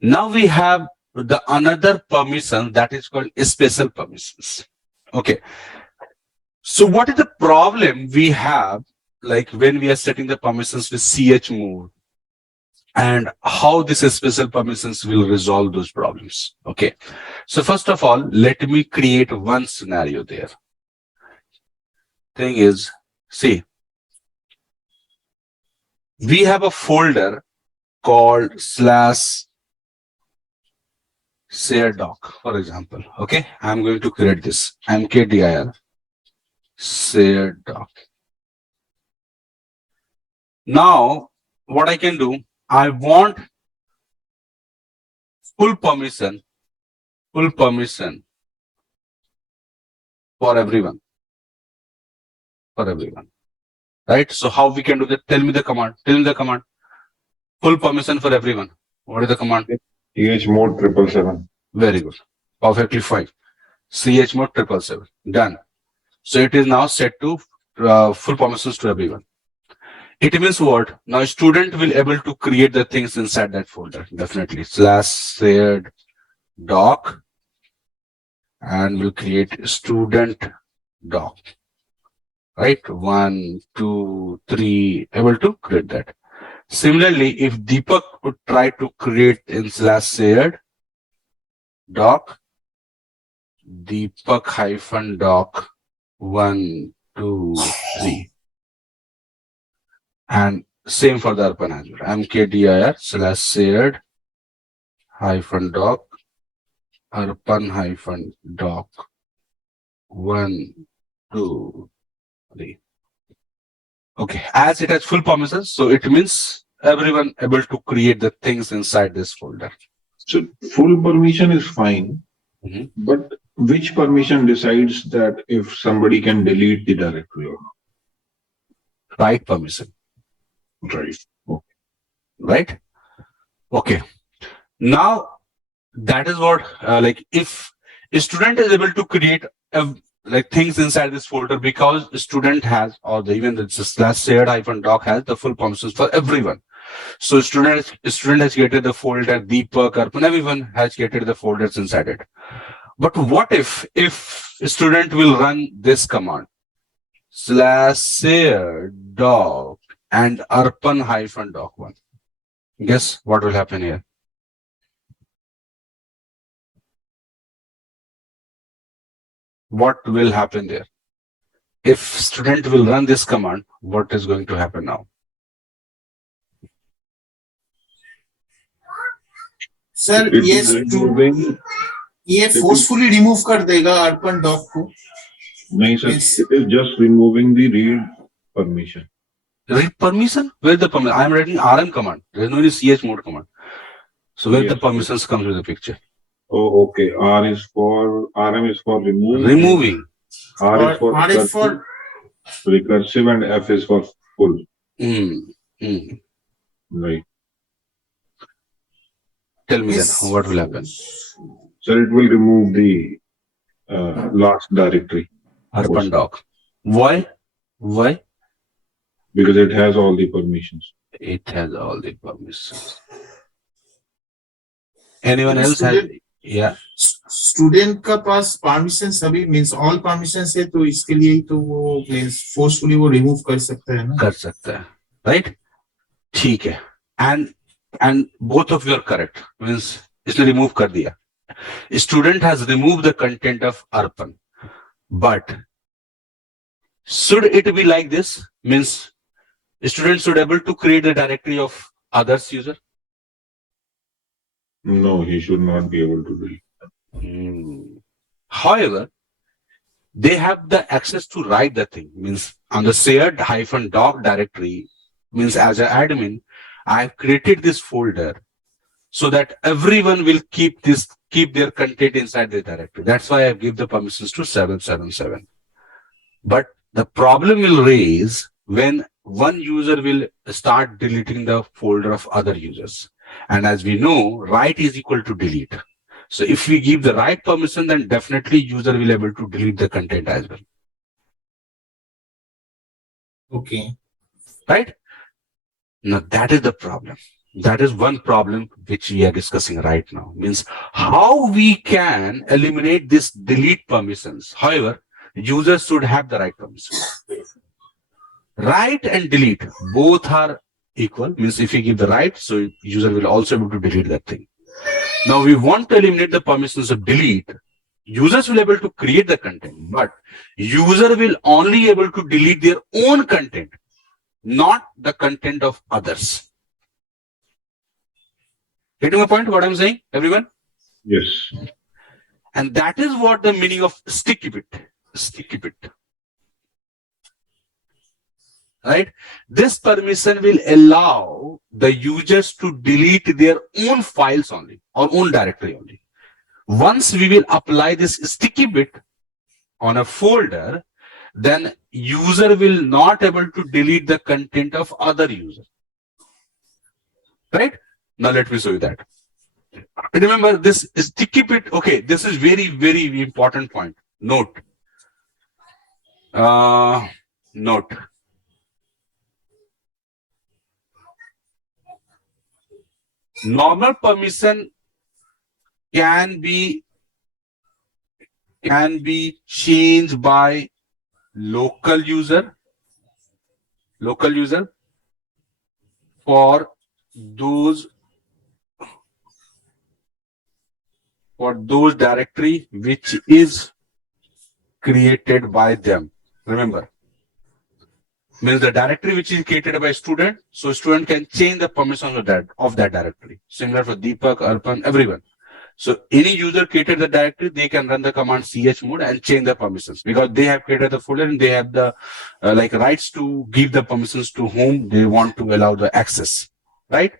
Now we have the another permission that is called special permissions. Okay. So what is the problem we have, like when we are setting the permissions with ch mode, and how this special permissions will resolve those problems? Okay. So first of all, let me create one scenario there. Thing is, see, we have a folder called /share_doc, for example. Okay, I'm going to create this mkdir share doc. Now, what I can do, I want full permission for everyone. Right? So how we can do that? Tell me the command. Full permission for everyone. What is the command? chmod 777. Very good. Perfectly fine. chmod 777. Done. So it is now set to full permissions to everyone. It means what? Now student will able to create the things inside that folder. Definitely. /shared doc, and we'll create student doc. Right? 1, 2, 3, able to create that. Similarly, if Deepak would try to create in /shared doc, Deepak-doc 1, 2, 3. And same for the Arpan as well. mkdir /shared -doc Arpan-doc 1, 2, 3. Okay, as it has full permissions, so it means everyone able to create the things inside this folder. So full permission is fine, but which permission decides that if somebody can delete the directory or not? Right permission. Right. Okay. Right? Okay. Now, that is what, like if a student is able to create like things inside this folder, because student has, or even the /shared-doc has the full permissions for everyone. So student has created the folder, Deepak, Arpan, everyone has created the folders inside it. But what if student will run this command, /shared-doc and Arpan-doc 1? Guess what will happen here? What will happen there? If student will run this command, what is going to happen now? Sir, ये forcefully remove कर देगा Arpan doc को. No, sir. It is just removing the read permission. Read permission? Where the permission? I am writing rm command. There is no any chmod command. So where the permissions comes with the picture? Oh, okay. RM is for removing. R is for recursive, and F is for full. Right. Tell me then, what will happen? So it will remove the last directory. Arpan-doc. Why? Because it has all the permissions. It has all the permissions. Anyone else has? Yeah. Student का पास permission सभी means all permissions है, तो इसके लिए ही तो वो means forcefully वो remove कर सकता है ना? कर सकता है, right? ठीक है. And both of you are correct. Means इसने remove कर दिया. Student has removed the content of Arpan, but should it be like this? Means student should able to create the directory of others user. No, he should not be able to do it. However, they have the access to write the thing. Means on the shared-doc directory, means as an admin, I have created this folder so that everyone will keep their content inside the directory. That's why I give the permissions to 777. But the problem will raise when one user will start deleting the folder of other users. And as we know, write is equal to delete. So if we give the right permission, then definitely user will be able to delete the content as well. Okay. Right? Now that is the problem. That is one problem which we are discussing right now. Means how we can eliminate this delete permissions. However, users should have the right permission. Write and delete both are equal. Means if you give the right, so user will also be able to delete that thing. Now we want to eliminate the permissions of delete. Users will be able to create the content, but user will only able to delete their own content, not the content of others. Getting my point? What I'm saying, everyone? Yes. And that is what the meaning of sticky bit. Sticky bit. Right? This permission will allow the users to delete their own files only or own directory only. Once we will apply this sticky bit on a folder, then user will not able to delete the content of other user. Right? Now let me show you that. Remember this sticky bit. Okay, this is very, very important point. Note. Note. Normal permission can be changed by local user for those directory which is created by them. Remember, means the directory which is created by student, so student can change the permissions of that directory. Similar for Deepak, Arpan, everyone. So any user created the directory, they can run the command chmod and change the permissions because they have created the folder and they have the like rights to give the permissions to whom they want to allow the access, right?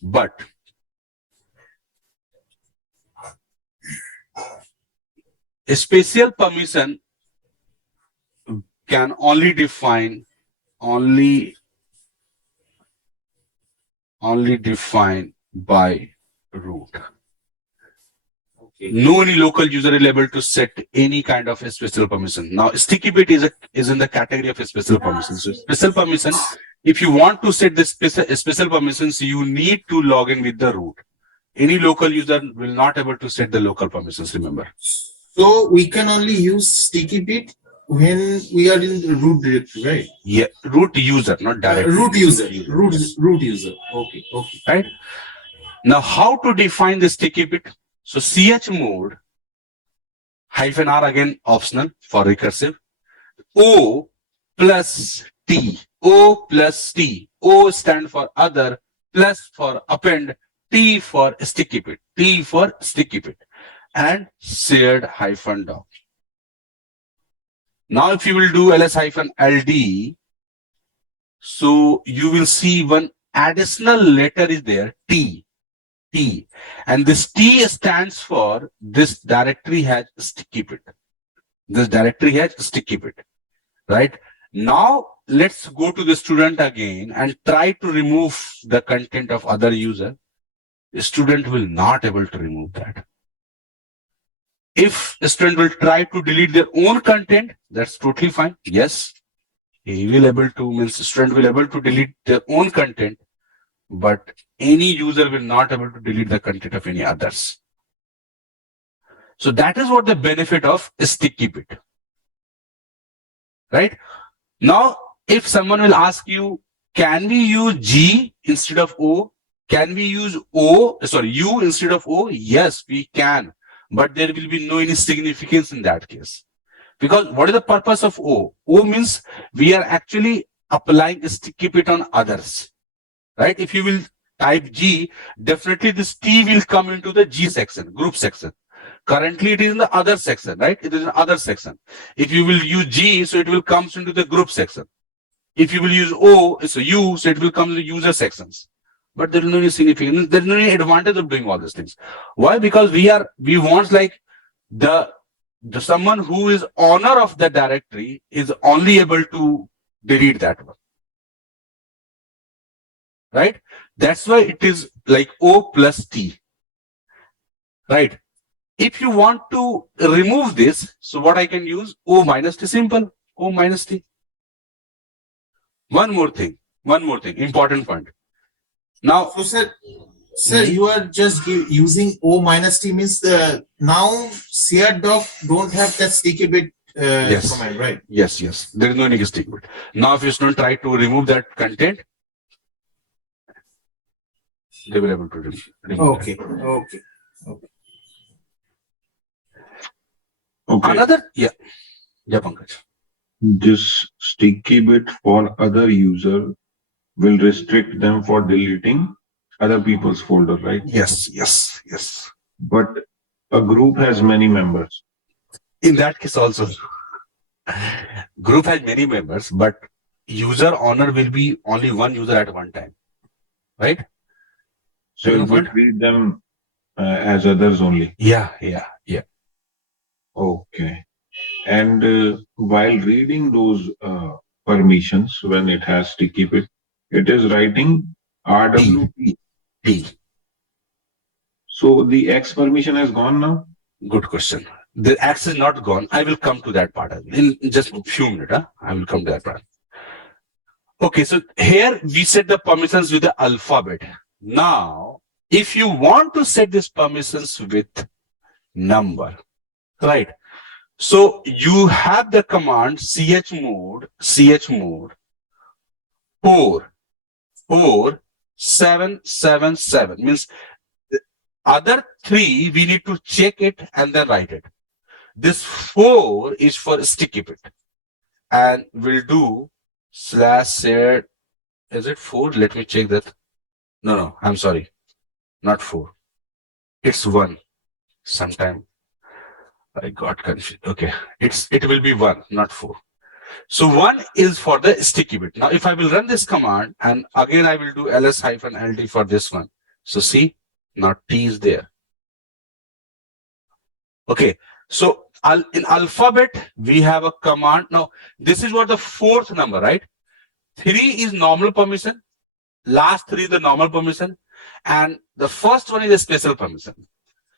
But a special permission can only define by root. Okay. No any local user is able to set any kind of a special permission. Now sticky bit is in the category of a special permission. So special permission, if you want to set the special permissions, you need to log in with the root. Any local user will not able to set the local permissions, remember. So we can only use sticky bit when we are in the root directory, right? Yeah, root user, not directory. Root user. Okay. Right. Now, how to define the sticky bit? So chmod -r again optional for recursive. O plus T. O plus T. O stand for other, plus for append, T for sticky bit. T for sticky bit. And shared -doc. Now, if you will do ls-ld, so you will see one additional letter is there, T. And this T stands for this directory has sticky bit. This directory has sticky bit, right? Now, let's go to the student again and try to remove the content of other user. The student will not able to remove that. If a student will try to delete their own content, that's totally fine. Yes, he will able to, means student will able to delete their own content, but any user will not able to delete the content of any others. So that is what the benefit of a sticky bit. Right? Now, if someone will ask you, can we use G instead of O? Can we use U instead of O? Yes, we can. But there will be no any significance in that case. Because what is the purpose of O? O means we are actually applying a sticky bit on others. Right? If you will type G, definitely this T will come into the G section, group section. Currently it is in the other section, right? It is in other section. If you will use G, so it will come into the group section. If you will use O, so U, so it will come to the user sections. But there is no significance. There is no advantage of doing all these things. Why? Because we want like the someone who is owner of the directory is only able to delete that one. Right? That's why it is like O plus T. Right? If you want to remove this, so what I can use? O minus T, simple. O minus T. One more thing, important point. Now, So, sir, you are just using O minus T means the now shared doc don't have that sticky bit yes, command, right? yes, yes. There is no any stick bit. Now, if you student try to remove that content, they will able to remove Okay, okay. Okay. Another, yeah, Pankaj. This sticky bit for other user will restrict them for deleting other people's folder, right? Yes, yes, yes. But a group has many members. In that case also, group has many members, but user owner will be only one user at one time, right? So it will treat them as others only. Yeah, yeah, yeah. Okay. And while reading those permissions, when it has sticky bit, it is writing RWT. T. So the X permission has gone now? Good question. The X is not gone. I will come to that part in just a few minutes. I will come to that part. Okay, so here we set the permissions with the alphabet. Now, if you want to set these permissions with number, right? So you have the command chmod 4777 means the other three we need to check it and then write it. This 4 is for sticky bit, and we'll do /shared. Is it 4? Let me check that. No, I'm sorry, not 4. It's 1. Sometime I got confused. Okay, it will be 1, not 4. So 1 is for the sticky bit. Now, if I will run this command, and again I will do ls-ld for this one. So see, now T is there. Okay, so in alphabet, we have a command. Now, this is what the fourth number, right? 3 is normal permission. Last 3 is the normal permission. And the first one is a special permission.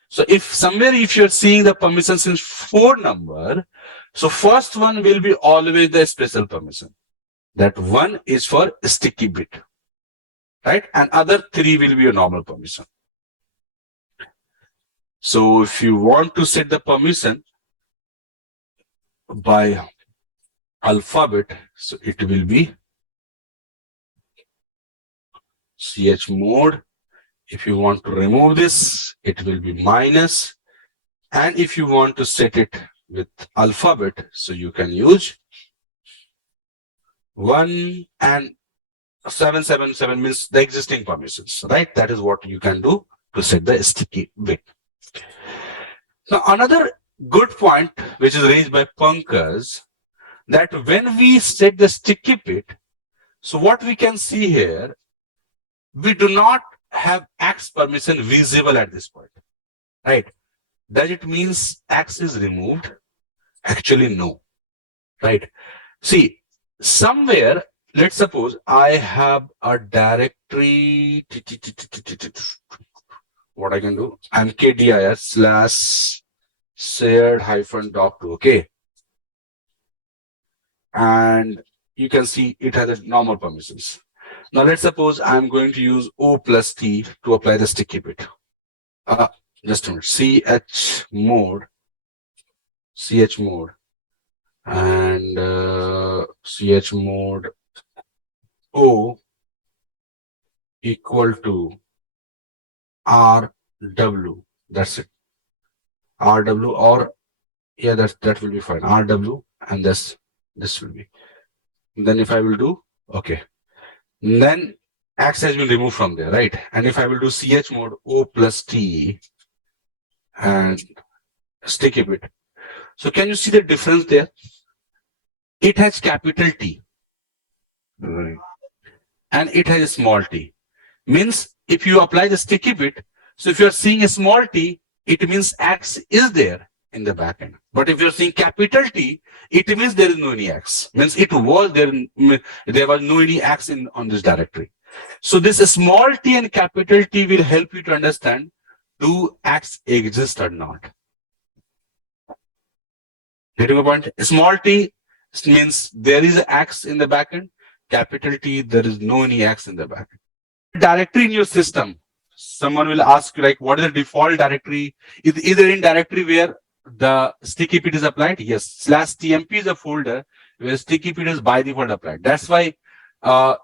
So if somewhere, if you're seeing the permissions in 4 number, so first one will be always the special permission. That 1 is for sticky bit, right? And other 3 will be a normal permission. So if you want to set the permission by alphabet, so it will be chmod. If you want to remove this, it will be minus. And if you want to set it with alphabet, so you can use 1 and 777 means the existing permissions, right? That is what you can do to set the sticky bit. Now, another good point which is raised by Pankaj, that when we set the sticky bit, so what we can see here, we do not have X permission visible at this point, right? Does it means X is removed? Actually, no, right? See, somewhere, let's suppose I have a directory, what I can do, mkdir/shared-doc2, okay? And you can see it has a normal permissions. Now let's suppose I'm going to use O plus T to apply the sticky bit. Just a minute, chmod and chmod O equal to RW. That's it. RW, or yeah, that will be fine. RW, and this will be. Then if I will do, okay, then X has been removed from there, right? And if I will do chmod O plus T and sticky bit, so can you see the difference there? It has capital T, Right. and it has a small t. Means if you apply the sticky bit, so if you're seeing a small t, it means X is there in the backend. But if you're seeing capital T, it means there is no any X. Means it was there, there was no any X on this directory. So this small t and capital T will help you to understand, do X exist or not? Getting a point? Small t means there is an X in the backend. Capital T, there is no any X in the backend. directory in your system, someone will ask you like, what is the default directory? Is there in directory where the sticky pit is applied? Yes. /tmp is a folder where sticky pit is by default applied. That's why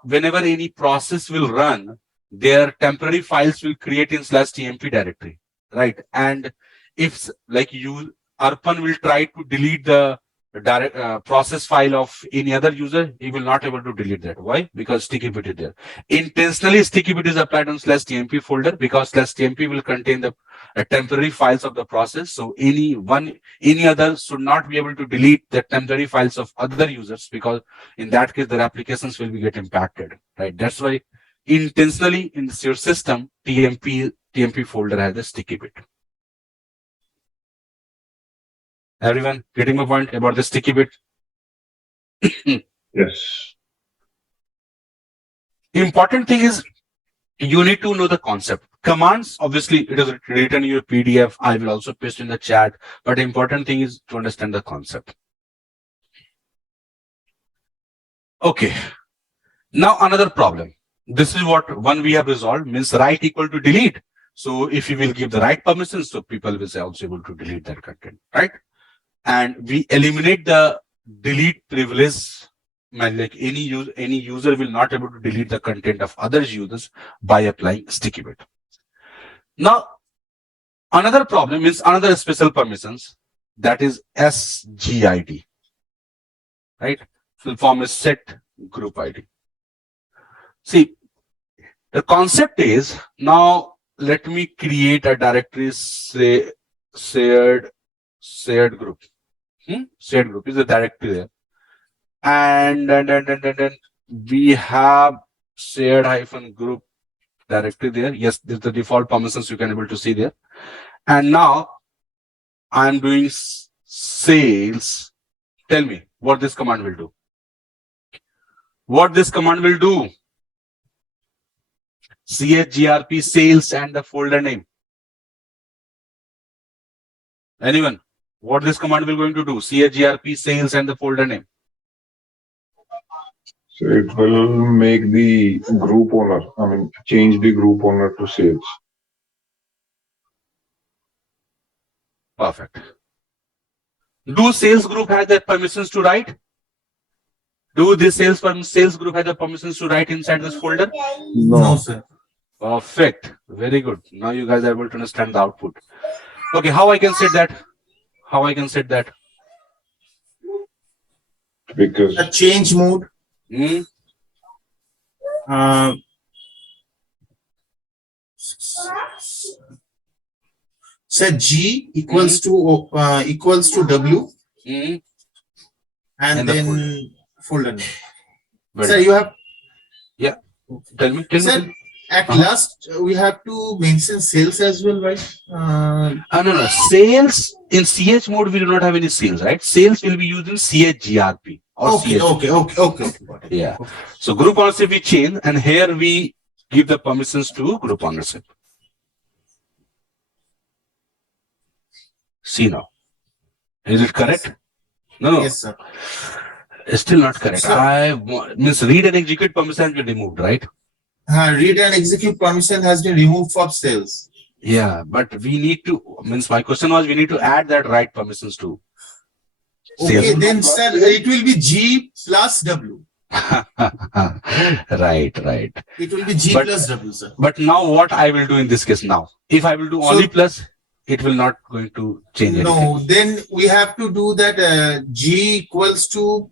whenever any process will run, their temporary files will create in /tmp directory, right? And if like you, Arpan will try to delete the process file of any other user, he will not able to delete that. Why? Because sticky bit is there. Intentionally, sticky bit is applied on /tmp folder because /tmp will contain the temporary files of the process. So any other should not be able to delete the temporary files of other users, because in that case their applications will be get impacted. Right? That's why intentionally in your system, TMP folder has a sticky bit. Everyone getting my point about the sticky bit? Yes. Important thing is you need to know the concept. Commands, obviously, it is written in your PDF. I will also paste in the chat. But important thing is to understand the concept. Okay. Now another problem. This is what one we have resolved, means write equal to delete. So if you will give the right permissions, so people will say also able to delete that content, right? And we eliminate the delete privilege. Like any user will not able to delete the content of other users by applying sticky bit. Now, another problem is another special permissions, that is SGID, right? Full form is set group ID. See, the concept is, now let me create a directory, say shared group. Shared group is a directory there. And we have shared -group directory there. Yes, there's the default permissions you can able to see there. And now I'm doing sales. Tell me what this command will do. What this command will do? chgrp sales and the folder name. Anyone? What this command will going to do? chgrp sales and the folder name. So it will make the group owner, change the group owner to sales. Perfect. Do sales group have the permissions to write? Do this sales group have the permissions to write inside this folder? No, sir. Perfect. Very good. Now you guys are able to understand the output. Okay, how I can set that? How I can set that? Because A change mode. So G equals to W, and then folder name. Sir, you have. Yeah. Tell me. Sir, at last we have to mention sales as well, right? No. Sales in CH mode we do not have any sales, right? Sales will be used in CHGRP. Okay. Yeah. So group ownership we change, and here we give the permissions to group ownership. See now. Is it correct? No. Yes, sir. It's still not correct. Sir. Means read and execute permission has been removed, right? Read and execute permission has been removed for sales. Yeah, but we need to, means my question was, we need to add that right permissions to sales. Okay, then sir, it will be G plus W. Right. It will be G plus W, sir. But now what I will do in this case now? If I will do only plus, it will not going to change anything. No, then we have to do that G equals to,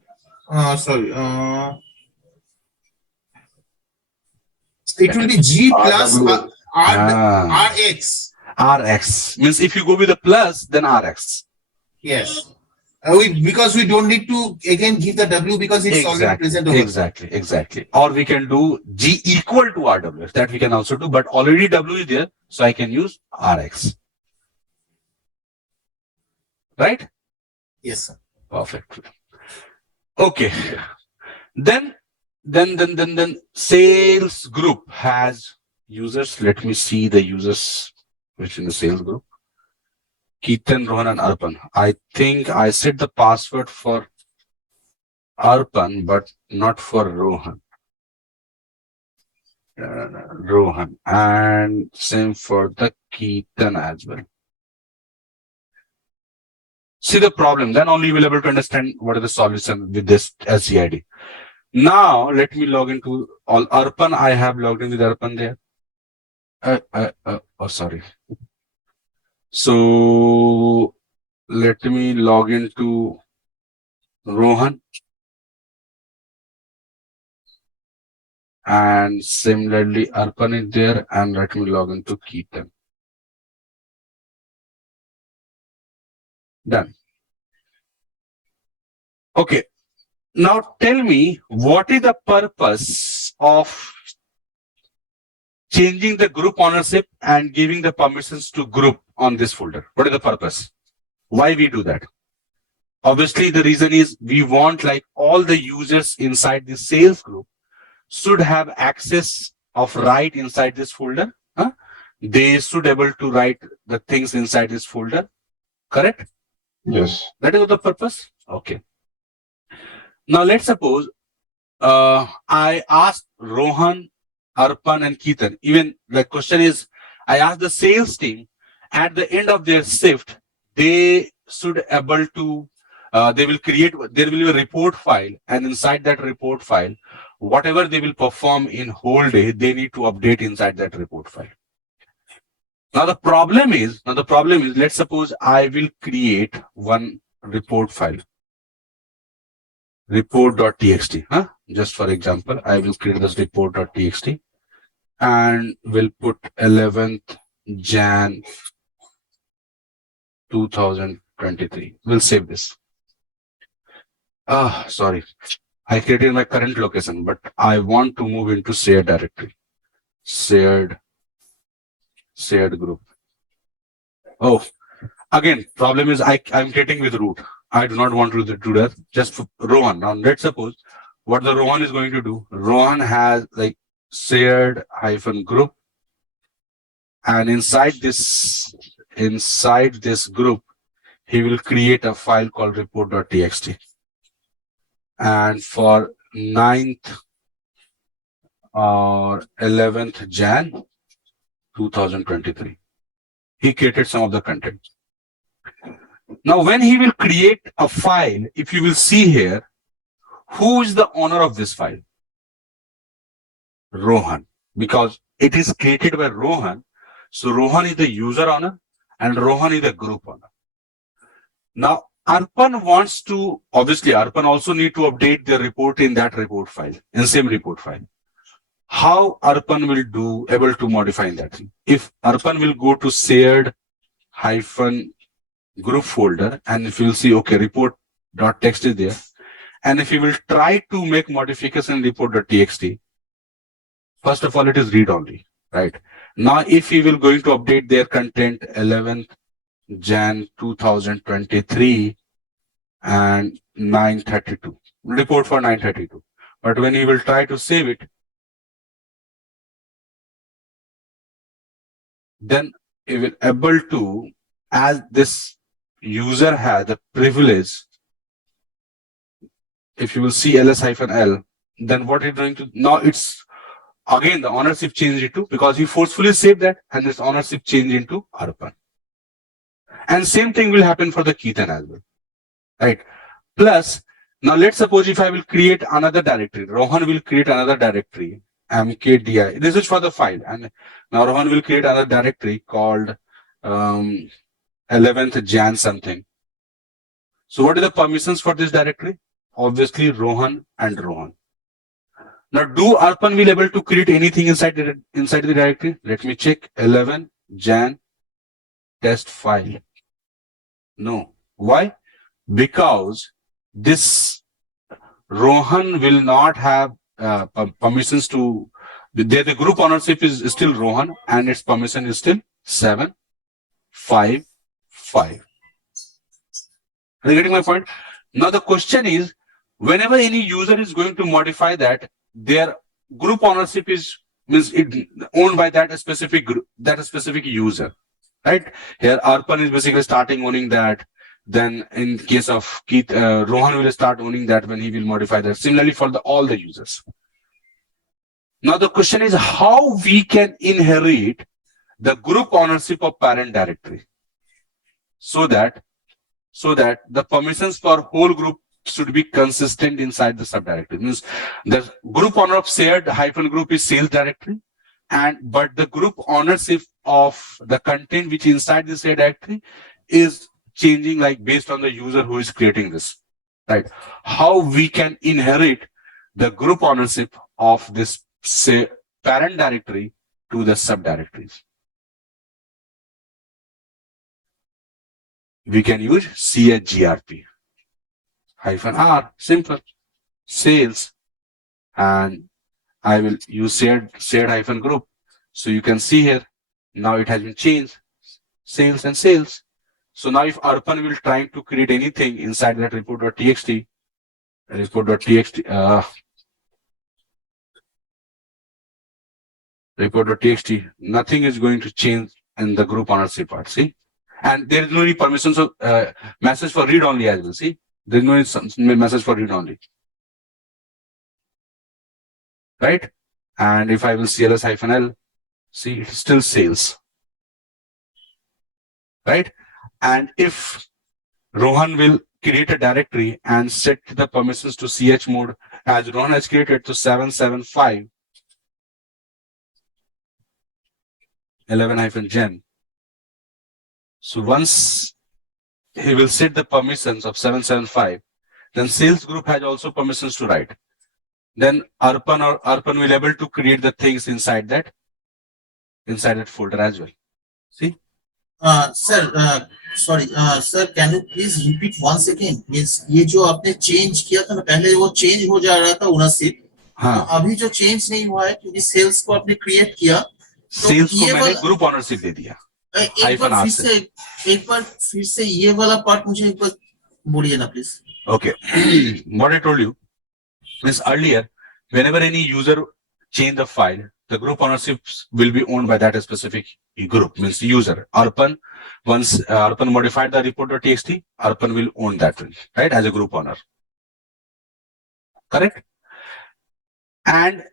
it will be G plus RX. RX. Means if you go with the plus, then RX. Yes. Because we don't need to again give the W because it's already present over. Exactly. Or we can do G equal to RW. That we can also do, but already W is there, so I can use RX. Right? Yes, sir. Perfect. Okay. Then sales group has users. Let me see the users which in the sales group. Keaton, Rohan, and Arpan. I think I set the password for Arpan, but not for Rohan. Rohan, and same for the Keaton as well. See the problem, then only you will be able to understand what is the solution with this SGID. Now let me log into all Arpan. I have logged in with Arpan there. Oh, sorry. So let me log into Rohan. And similarly, Arpan is there, and let me log into Keaton. Done. Okay. Now tell me, what is the purpose of changing the group ownership and giving the permissions to group on this folder? What is the purpose? Why we do that? Obviously, the reason is we want like all the users inside the sales group should have access of write inside this folder. Huh? They should able to write the things inside this folder. Correct? Yes. That is the purpose. Okay. Now let's suppose I asked Rohan, Arpan, and Keaton. Even the question is, I asked the sales team at the end of their shift, they should able to, they will create, there will be a report file, and inside that report file, whatever they will perform in whole day, they need to update inside that report file. Now the problem is, let's suppose I will create one report file, report.txt. Just for example, I will create this report.txt and will put 11th Jan 2023. We'll save this. Sorry. I created my current location, but I want to move into shared directory. Shared group. Oh, again, problem is I'm creating with root. I do not want to do that. Just for Rohan. Now let's suppose what the Rohan is going to do. Rohan has like shared -group, and inside this group, he will create a file called report.txt. And for 9th or 11th Jan 2023, he created some of the content. Now, when he will create a file, if you will see here, who is the owner of this file? Rohan, because it is created by Rohan. So Rohan is the user owner and Rohan is the group owner. Now, Arpan wants to, obviously, Arpan also need to update the report in that report file, in same report file. How Arpan will able to modify that thing? If Arpan will go to shared-group folder, and if you will see, okay, report.txt is there, and if you will try to make modification in report.txt, first of all, it is read only, right? Now, if you will going to update their content 11th Jan 2023 and 932, report for 932. But when you will try to save it, then you will able to, as this user has the privilege, if you will see ls-l, then what it's going to, now it's, again, the ownership changed into, because he forcefully saved that, and this ownership changed into Arpan. And same thing will happen for the Keaton as well, right? Plus, now let's suppose if I will create another directory, Rohan will create another directory, mkdi. This is for the file, and now Rohan will create another directory called 11th Jan something. So what are the permissions for this directory? Obviously, Rohan and Rohan. Now, do Arpan will able to create anything inside the directory? Let me check. 11 Jan test file. No. Why? Because this Rohan will not have permissions to. The group ownership is still Rohan, and its permission is still 755. Are you getting my point? Now the question is, whenever any user is going to modify that, their group ownership is means it owned by that specific group, that specific user, right? Here, Arpan is basically starting owning that. Then, in case of Keith, Rohan will start owning that when he will modify that. Similarly, for all the users. Now the question is how we can inherit the group ownership of parent directory so that the permissions for whole group should be consistent inside the subdirectory. Means the group owner of shared hyphen group is sales directory, but the group ownership of the content which inside the shared directory is changing like based on the user who is creating this. Right? How we can inherit the group ownership of this say parent directory to the subdirectories. We can use SGID hyphen R, simple, sales, and I will use shared hyphen group. So you can see here, now it has been changed, sales and sales. So now if Arpan will try to create anything inside that report.txt, report.txt, nothing is going to change in the group ownership part, see? And there is no any permissions of message for read only as well, see? There is no message for read only. Right? And if I will CLS-L, see, it's still sales. Right? And if Rohan will create a directory and set the permissions to ch mode as Rohan has created to 775 11-gen. So once he will set the permissions of 775, then sales group has also permissions to write. Then Arpan will able to create the things inside that folder as well. See? Sir, sorry, sir, can you please repeat once again? Means ये जो आपने change किया था ना, पहले वो change हो जा रहा था ownership, हाँ. अभी जो change नहीं हुआ है क्योंकि sales को आपने create किया, तो sales को ये मैंने वाला group ownership दे दिया. एक बार फिर से ये वाला part मुझे एक बार बोलिए ना please. Okay. What I told you is earlier, whenever any user change the file, the group ownership will be owned by that specific group, means user. Arpan, once Arpan modified the report.txt, Arpan will own that one, right, as a group owner. Correct? And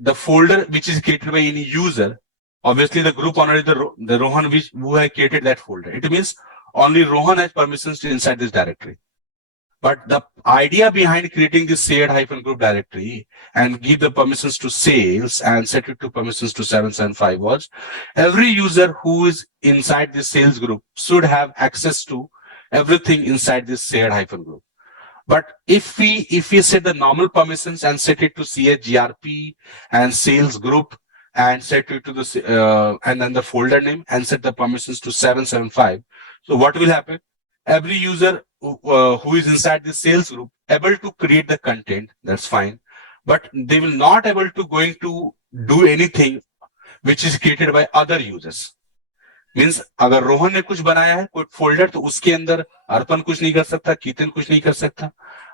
the folder which is created by any user, obviously the group owner is the Rohan who has created that folder. It means only Rohan has permissions to inside this directory. But the idea behind creating this shared hyphen group directory and give the permissions to sales and set it to permissions to 775 was every user who is inside this sales group should have access to everything inside this shared hyphen group. But if we set the normal permissions and set it to CHGRP and sales group and set it to the and then the folder name and set the permissions to 775, so what will happen? Every user who is inside the sales group able to create the content, that's fine, but they will not able to going to do anything which is created by other users. Means अगर रोहन ने कुछ बनाया है कोई folder तो उसके अंदर अर्पण कुछ नहीं कर सकता, कीर्तन कुछ नहीं कर सकता,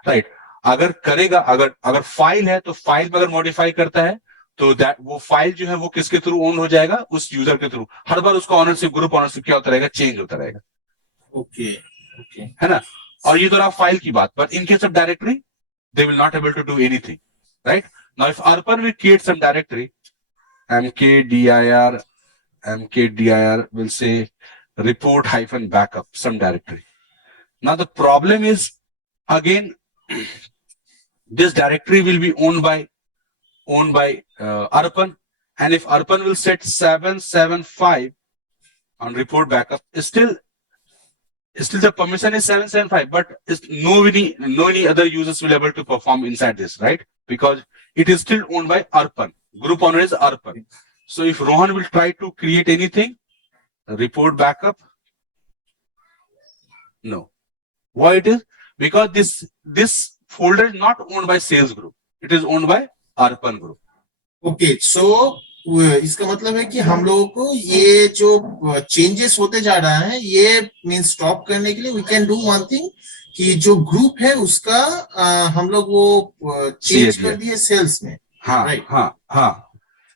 राइट? अगर करेगा, अगर फाइल है तो फाइल में अगर मॉडिफाई करता है तो वो फाइल जो है वो किसके थ्रू ओन हो जाएगा? उस यूजर के थ्रू. हर बार उसका ऑनरशिप, ग्रुप ऑनरशिप क्या होता रहेगा? चेंज होता रहेगा. ओके, है ना? और ये तो रहा फाइल की बात. But in case of directory, they will not able to do anything, right? Now if Arpan will create some directory, mkdir will say report hyphen backup, some directory. Now the problem is, again, this directory will be owned by Arpan, and if Arpan will set 775 on report backup, still the permission is 775, but no any other users will be able to perform inside this, right? Because it is still owned by Arpan. Group owner is Arpan. So if Rohan will try to create anything, report backup, no. Why it is? Because this folder is not owned by sales group. It is owned by Arpan group. Okay, so इसका मतलब है कि हम लोगों को ये जो changes होते जा रहा है ये मीन स्टॉप करने के लिए we can do one thing कि जो ग्रुप है उसका हम लोग वो चेंज कर दिए सेल्स में. हाँ, right? हाँ.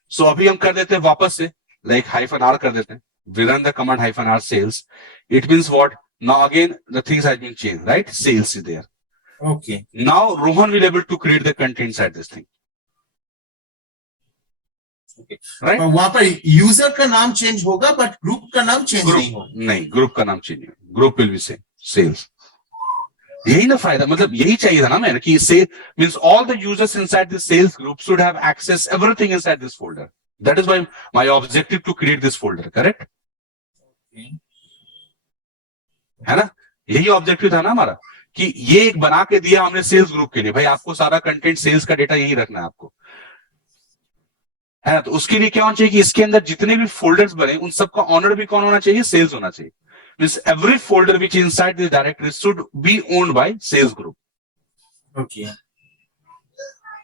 So अभी हम कर देते हैं वापस से like -r कर देते हैं. We run the command -r sales. It means what? Now again the things has been changed, right? Sales is there. Okay. Now Rohan will able to create the content inside this thing. Right. वहां पर user का नाम change होगा but group का नाम change नहीं होगा। नहीं, ग्रुप का नाम चेंज नहीं, group will be same, sales. यही ना फायदा, मतलब यही चाहिए था ना मैंने कि से means all the users inside this sales group should have access everything inside this folder. That is why my objective to create this folder, correct है ना। यही ऑब्जेक्टिव था ना हमारा कि ये एक बना के दिया हमने सेल्स ग्रुप के लिए, भाई आपको सारा कंटेंट सेल्स का डेटा यही रखना है आपको, है ना। तो उसके लिए क्या होना चाहिए कि इसके अंदर जितने भी फोल्डर्स बने उन सबका ऑनर भी कौन होना चाहिए, सेल्स होना चाहिए। Means every folder which inside this directory should be owned by sales group, okay.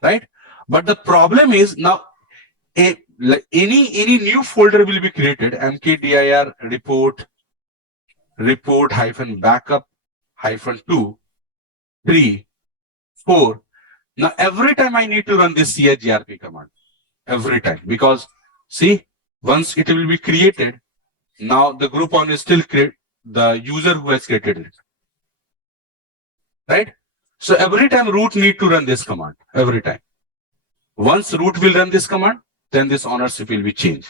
right? But the problem is now any new folder will be created, mkdir report hyphen backup hyphen 2 3 4. Now every time I need to run this chgrp command, every time, because see, once it will be created, now the group on is still create the user who has created it, right? So every time root need to run this command, every time. Once root will run this command, then this ownership will be changed.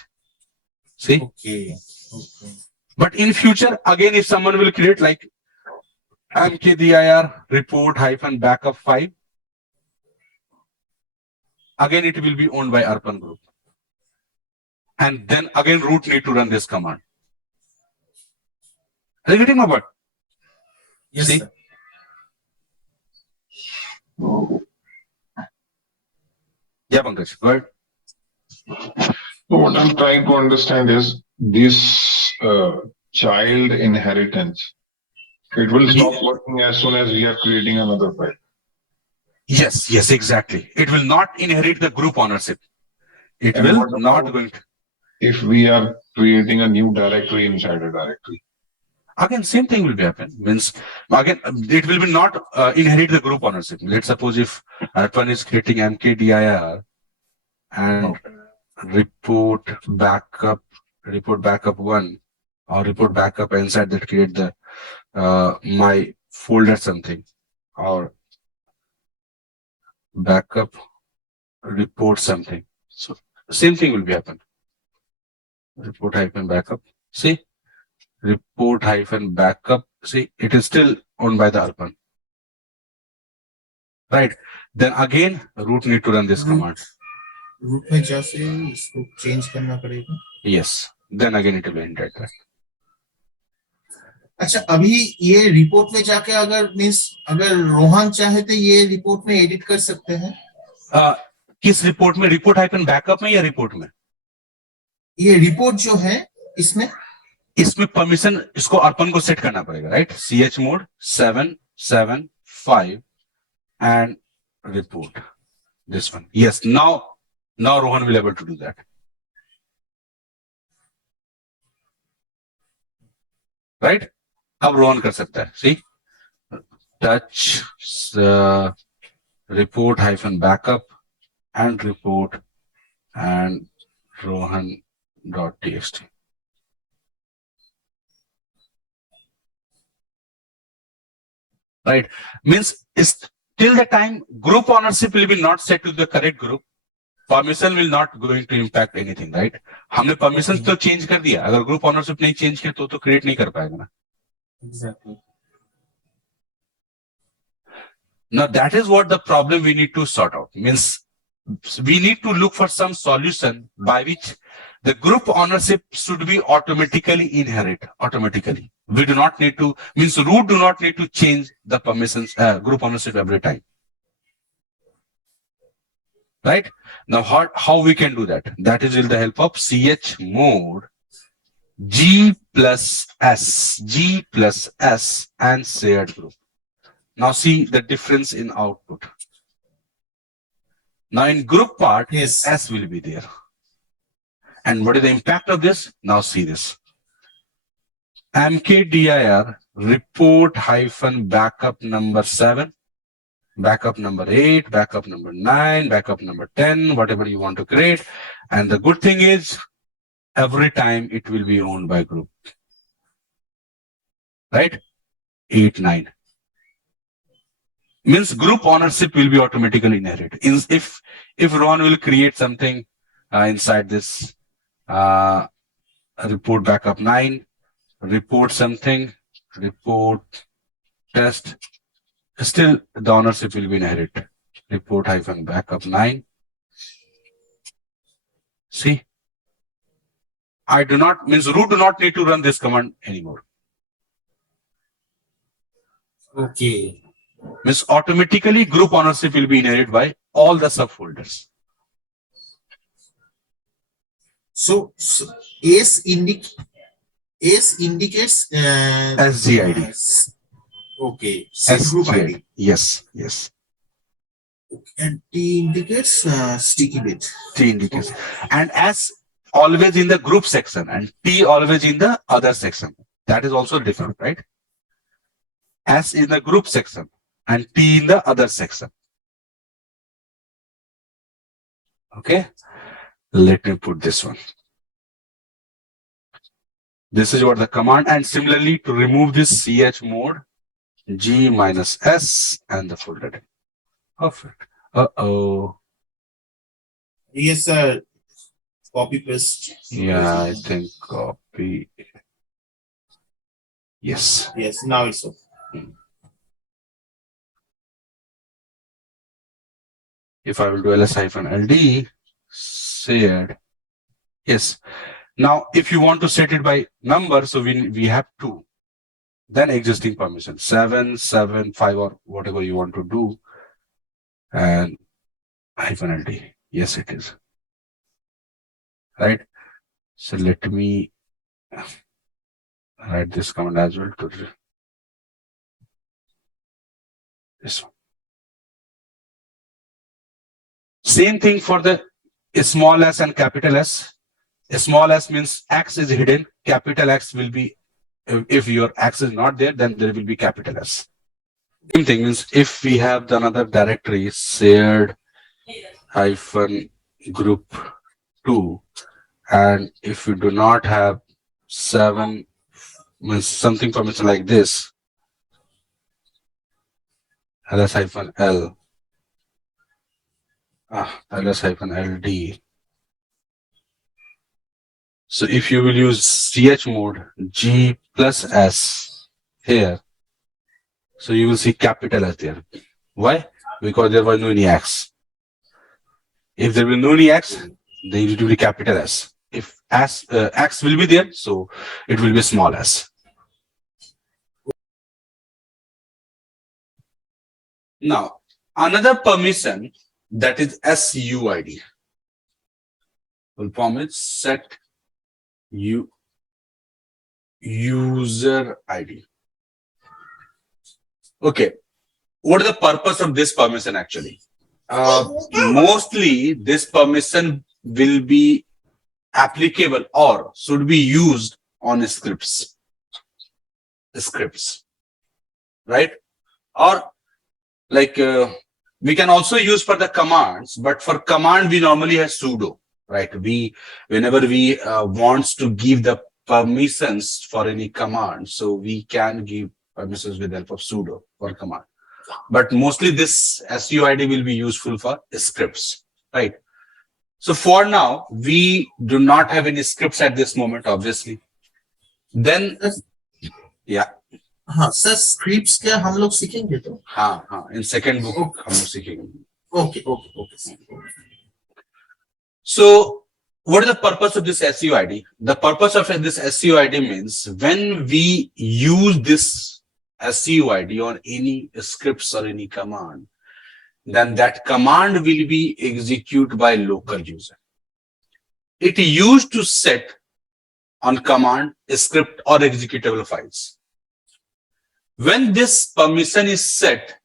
See? Okay. But in future, again, if someone will create like mkdir report hyphen backup 5, again it will be owned by Arpan group. And then again root need to run this command. Are you getting my point? Yes, See? sir. Yeah, Pankaj, go ahead. So what I'm trying to understand is this child inheritance. It will stop working as soon as we are creating another file. Yes, exactly. It will not inherit the group ownership. It And will what not about going to. if we are creating a new directory inside a directory? Again, same thing will be happen. Means again, it will be not inherit the group ownership. Let's suppose if Arpan is creating mkdir and report backup 1 or report backup inside that create the my folder something, or backup report something. So same thing will be happen. Report hyphen backup. See, report hyphen backup. See, it is still owned by the Arpan. Right. Then again, root need to run this command. Root में जैसे इसको change करना पड़ेगा। Yes. Then again it will inherit that. अच्छा, अभी ये report में जाके अगर रोहन चाहे तो ये रिपोर्ट में एडिट कर सकते हैं। किस रिपोर्ट में? रिपोर्ट हाइपन बैकअप में या रिपोर्ट में? ये रिपोर्ट जो है इसमें परमिशन इसको अर्पण को सेट करना पड़ेगा, right? chmod 775 and report this one. Yes, now Rohan will able to do that. Right? अब रोहन कर सकता है. See, touch report hyphen backup and report and rohan.txt. Right? Means till the time group ownership will be not set to the correct group, permission will not going to impact anything, right? हमने permissions तो change कर दिया, अगर group ownership नहीं change किया तो create नहीं कर पाएगा ना. Exactly. Now that is what the problem we need to sort out. Means we need to look for some solution by which the group ownership should be automatically inherit automatically. We do not need to, means root do not need to change the permissions, group ownership every time. Right? Now how we can do that? That is with the help of chmod G plus S and shared group. Now see the difference in output. Now in group part, yes, S will be there. And what is the impact of this? Now see this. mkdir report hyphen backup number 7, backup number 8, backup number 9, backup number 10, whatever you want to create. And the good thing is every time it will be owned by group. Right? 8, 9. Means group ownership will be automatically inherited. If Ron will create something inside this report backup 9, report something, report test. Still, the ownership will be inherit. Report hyphen backup 9. See, I do not means root do not need to run this command anymore. Okay. Means automatically group ownership will be inherited by all the subfolders. So ACE indicates SGID. Okay, SID group SGID. ID. Yes, yes. And T indicates sticky bit. T indicates. And S always in the group section and T always in the other section. That is also different, right? S in the group section and T in the other section. Okay. Let me put this one. This is what the command, and similarly to remove this ch mode, G minus S and the folder name. Perfect. Uh-oh. Yes, sir. Copy paste. Yeah, I think copy. Yes. Yes, now it's okay. If I will do ls-ld, shared. Yes. Now, if you want to set it by number, so we have 2. Then existing permission, 7, 7, 5, or whatever you want to do. And -ld. Yes, it is. Right? So let me write this command as well to this one. Same thing for the small s and capital S. Small s means X is hidden. Capital X will be, if your X is not there, then there will be capital S. Same thing means if we have the another directory shared hyphen group 2, and if you do not have 7 means something permission like this, ls-l, ls-ld. So if you will use ch mode G plus S here, so you will see capital S there. Why? Because there was no any X. If there will no any X, then it will be capital S. If X will be there, so it will be small s. Now, another permission that is SUID. Full form is set user ID. Okay. What is the purpose of this permission actually? Mostly this permission will be applicable or should be used on scripts, right? Or like we can also use for the commands, but for command we normally have sudo, right? Whenever we wants to give the permissions for any command, so we can give permissions with the help of sudo for command. But mostly this SUID will be useful for scripts, right? So for now, we do not have any scripts at this moment, obviously. Then, yeah. हाँ sir scripts क्या हम लोग सीखेंगे तो हाँ in second book हम लोग सीखेंगे. Okay. So what is the purpose of this SUID? The purpose of this SUID means when we use this SUID on any scripts or any command, then that command will be executed by local user. It used to set on command, script or executable files. When this permission is set,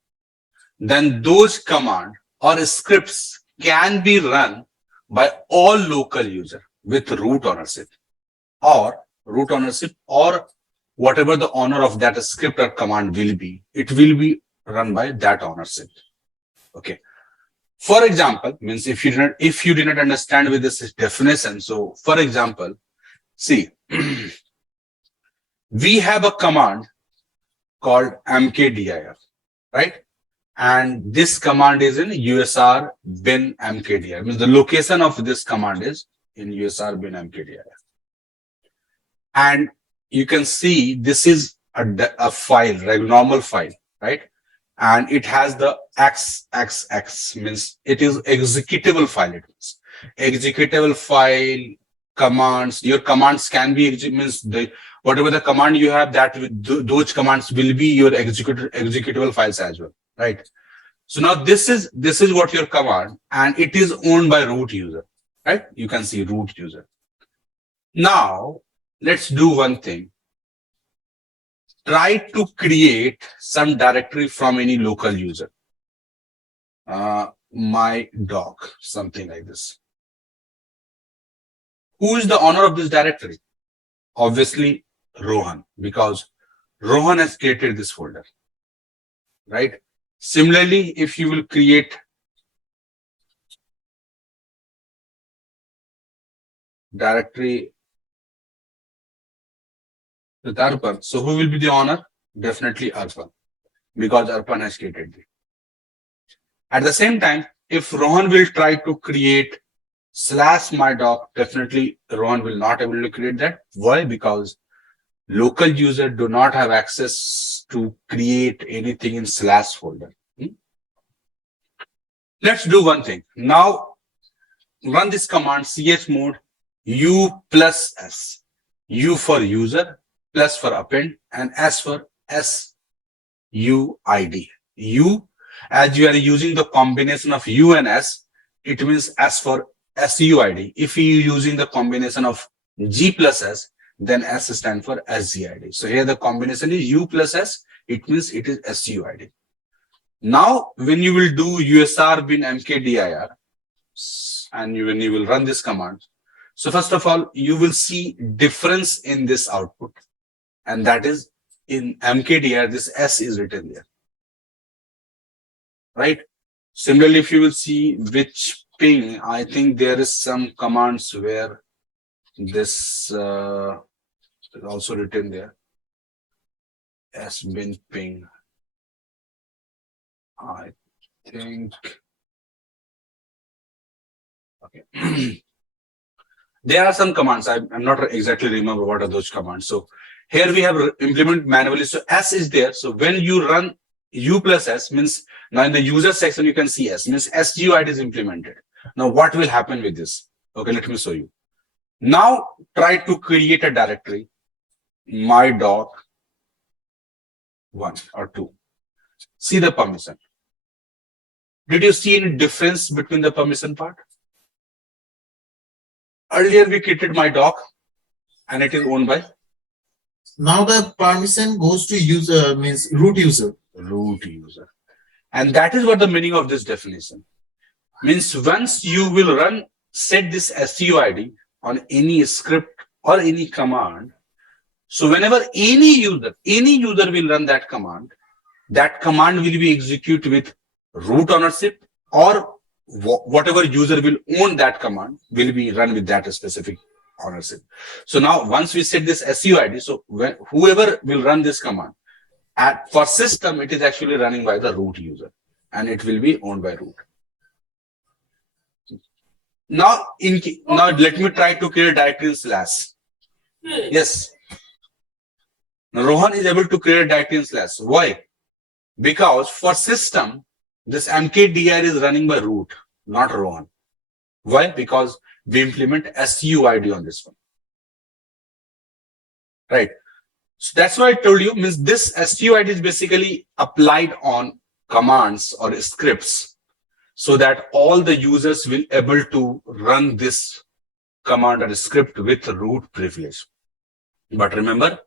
then those command or scripts can be run by all local user with root ownership or whatever the owner of that script or command will be. It will be run by that ownership. Okay. For example, means if you did not understand with this definition. So for example, see, we have a command called mkdir, right? And this command is in USR bin mkdir. Means the location of this command is in USR bin mkdir. And you can see this is a file, like normal file, right? And it has the XXX, means it is executable file. It means executable file commands. Your commands can be means whatever the command you have, that those commands will be your executable files as well, right? So now this is what your command, and it is owned by root user, right? You can see root user. Now let's do one thing. Try to create some directory from any local user. My doc, something like this. Who is the owner of this directory? Obviously Rohan, because Rohan has created this folder, right? Similarly, if you will create directory with Arpan, so who will be the owner? Definitely Arpan, because Arpan has created it. At the same time, if Rohan will try to create /mydoc, definitely Rohan will not able to create that. Why? Because local user do not have access to create anything in / folder. Let's do one thing. Now run this command chmod u plus s. U for user, plus for append, and s for SUID. U, as you are using the combination of u and s, it means s for SUID. If you are using the combination of G plus S, then S stands for SGID. So here the combination is U plus S, it means it is SUID. Now, when you will do USR bin mkdir, and when you will run this command, so first of all, you will see difference in this output, and that is in mkdir, this S is written there, right? Similarly, if you will see which ping, I think there is some commands where this is also written there. S bin ping. I think. Okay. There are some commands. I'm not exactly remember what are those commands. So here we have implement manually. So S is there. So when you run U plus S, means now in the user section you can see S, means SGID is implemented. Now what will happen with this? Okay, let me show you. Now try to create a directory, my doc 1 or 2. See the permission. Did you see any difference between the permission part? Earlier we created my doc and it is owned by? Now the permission goes to user, means root user. Root user. And that is what the meaning of this definition. Means once you will set this SUID on any script or any command, so whenever any user will run that command will be executed with root ownership, or whatever user will own that command will be run with that specific ownership. So now once we set this SUID, so whoever will run this command, for system, it is actually running by the root user and it will be owned by root. Now let me try to create a directory in /. Yes. Now Rohan is able to create a directory in /. Why? Because for system, this mkdir is running by root, not Rohan. Why? Because we implement SUID on this one. Right. So that's why I told you, means this SUID is basically applied on commands or scripts so that all the users will able to run this command or script with root privilege. But remember,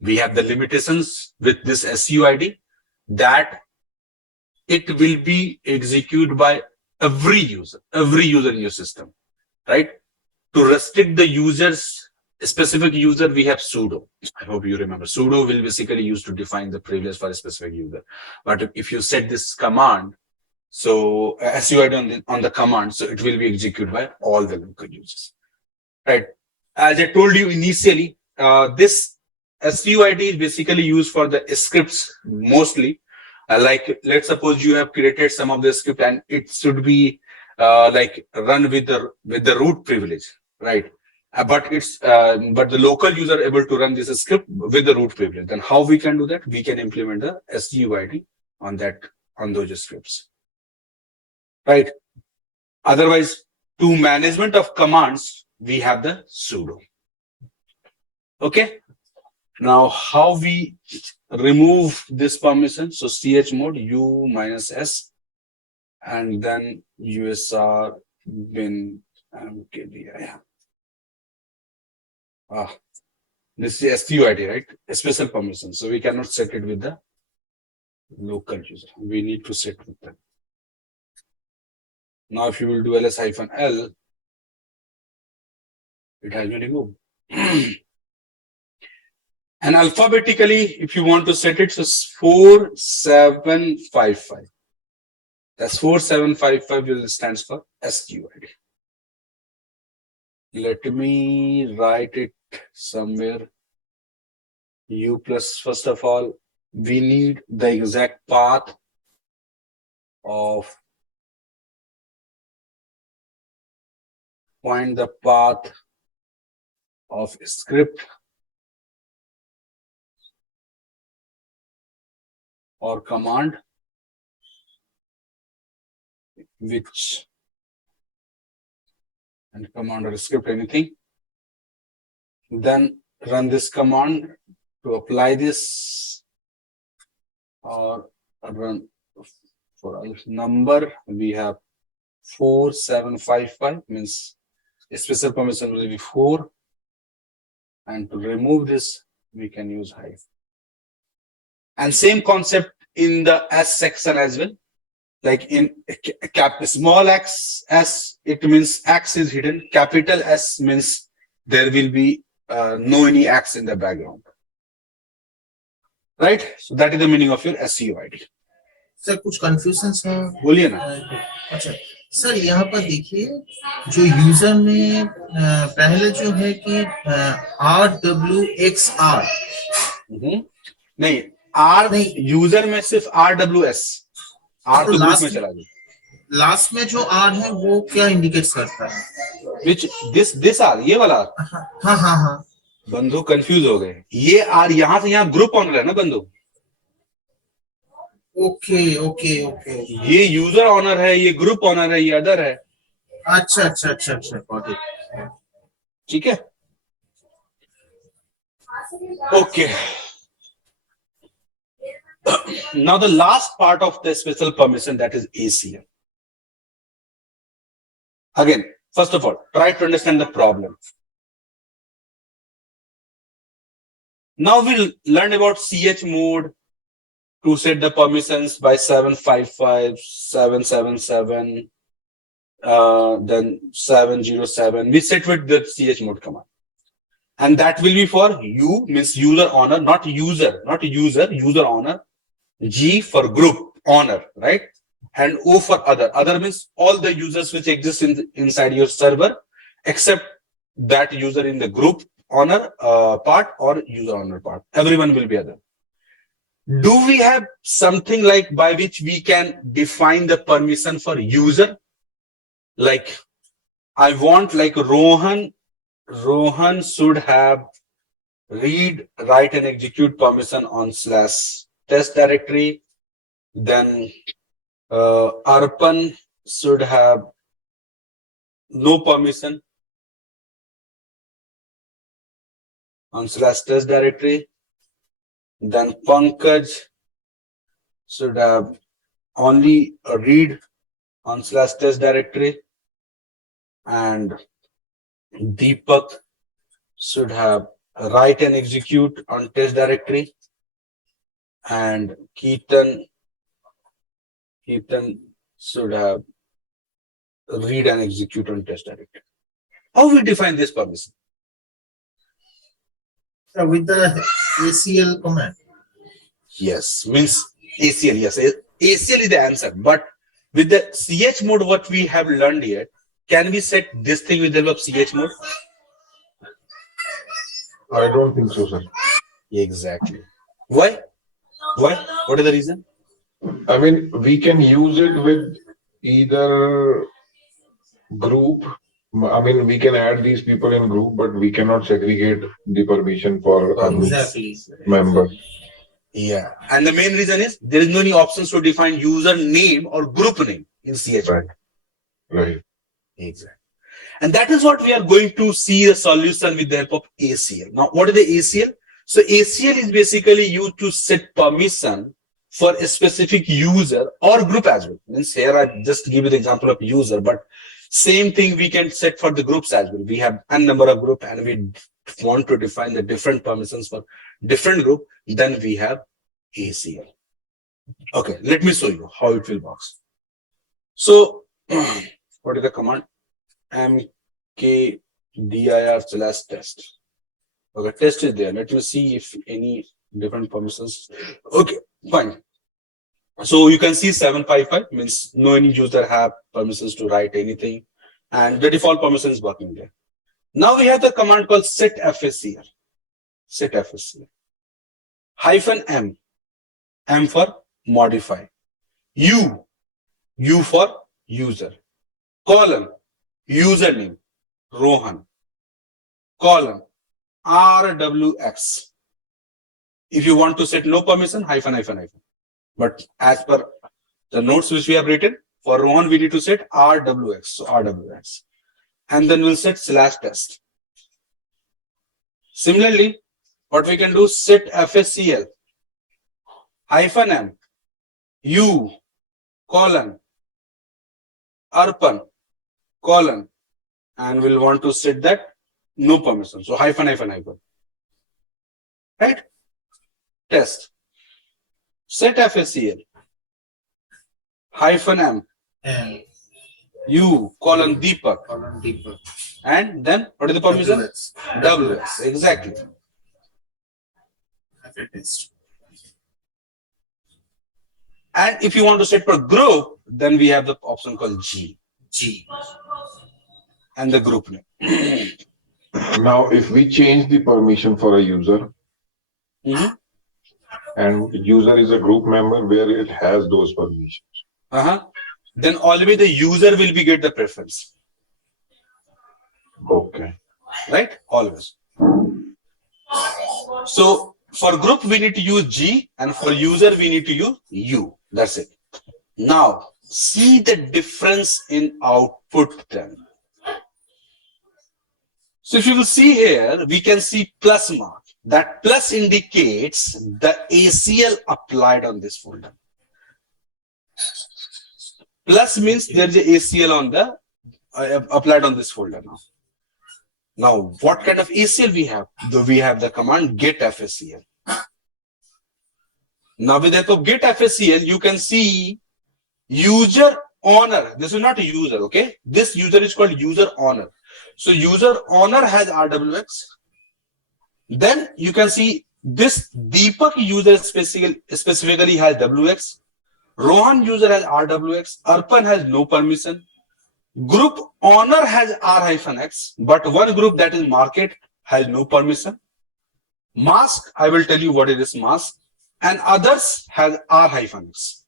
we have the limitations with this SUID that it will be executed by every user in your system, right? To restrict the users, specific user, we have sudo. I hope you remember. Sudo will basically used to define the privilege for a specific user. But if you set this command, so SUID on the command, so it will be executed by all the local users, right? As I told you initially, this SUID is basically used for the scripts mostly. Like let's suppose you have created some of the script and it should be like run with the root privilege, right? But the local user able to run this script with the root privilege. Then how we can do that? We can implement the SGID on those scripts, right? Otherwise, to management of commands, we have the sudo. Okay. Now, how we remove this permission? So chmod u minus s, and then usr bin mkdir. This is SUID, right? A special permission. So we cannot set it with the local user. We need to set with them. Now, if you will do ls-l, it has been removed. And alphabetically, if you want to set it, so 4755. That's 4755 will stands for SGID. Let me write it somewhere. U plus, first of all, we need the exact path of, find the path of script or command which, and command or script, anything. Then run this command to apply this, or run for a number. We have 4755, means a special permission will be 4. And to remove this, we can use hyphen. And same concept in the S section as well. Like in small x, S, it means X is hidden. Capital S means there will be no any X in the background. Right? So that is the meaning of your SUID. Sir कुछ confusion है, बोलिए ना. अच्छा sir, यहाँ पर देखिए जो user ने पहले जो है कि RWXR नहीं, R नहीं, यूजर में सिर्फ RWS, R तो ग्रुप में चला गया. लास्ट में जो R है वो क्या इंडिकेट करता है? Which this R, ये वाला R. हाँ हाँ हाँ, बंधु कंफ्यूज हो गए. ये R यहाँ से यहाँ ग्रुप ऑनर है ना बंधु. ओके ओके ओके, ये यूजर ऑनर है, ये ग्रुप ऑनर है, ये अदर है. अच्छा अच्छा अच्छा अच्छा, गॉट इट. ठीक है. Okay. Now the last part of the special permission, that is ACL. Again, first of all, try to understand the problem. Now we'll learn about CH mode to set the permissions by 755, 777, then 707. We set with the CH mode command. And that will be for U, means user honor, not user, user honor. G for group honor, right? And O for other. Other means all the users which exist inside your server, except that user in the group honor part or user honor part. Everyone will be other. Do we have something like by which we can define the permission for user? Like I want like Rohan should have read, write and execute permission on /test directory. Then Arpan should have no permission on /test directory. Then Pankaj should have only a read on /test directory, and Deepak should have write and execute on test directory, and Keaton should have read and execute on test directory. How we define this permission? So with the ACL command. Yes, means ACL. Yes, ACL is the answer. But with the CH mode, what we have learned here, can we set this thing with the help of CH mode? I don't think so, sir. Exactly. Why? What is the reason? I mean, we can use it with either group. I mean, we can add these people in group, but we cannot segregate the permission for a group Exactly. member. Yeah. And the main reason is there is no any options to define user name or group name in CH. Right. Right. Exactly. And that is what we are going to see a solution with the help of ACL. Now, what is the ACL? So ACL is basically used to set permission for a specific user or group as well. Means here I just give you the example of user, but same thing we can set for the groups as well. We have a number of group and we want to define the different permissions for different group. Then we have ACL. Okay, let me show you how it will work. So what is the command? mkdir/test. Okay, test is there. Let me see if any different permissions. Okay, fine. So you can see 755 means no any user have permissions to write anything, and the default permission is working there. Now we have the command called set FACL. Set FACL. -m. M for modify. U for user. Colon username Rohan. Colon RWX. If you want to set no permission, -. But as per the notes which we have written, for Rohan we need to set RWX. So RWX. And then we'll set /test. Similarly, what we can do, set FACL -m U colon Arpan colon, and we'll want to set that no permission. So -. Right? Test. Set FACL -m And U colon Deepak, and then what is the permission? WX. Exactly. And if you want to set for group, then we have the option called G. And the group name. Now, if we change the permission for a user, and user is a group member where it has those permissions. Then always the user will be get the preference. Okay. Right? Always. So for group we need to use G, and for user we need to use U. That's it. Now see the difference in output then. So if you will see here, we can see plus mark. That plus indicates the ACL applied on this folder. Plus means there is a ACL on the applied on this folder now. Now, what kind of ACL we have? We have the command get FACL. Now, with the help of get FACL, you can see user owner. This is not a user, okay? This user is called user owner. So user owner has RWX. Then you can see this Deepak user specifically has WX. Rohan user has RWX. Arpan has no permission. Group owner has R-X, but one group that is market has no permission. Mask, I will tell you what it is mask. And others has R-X.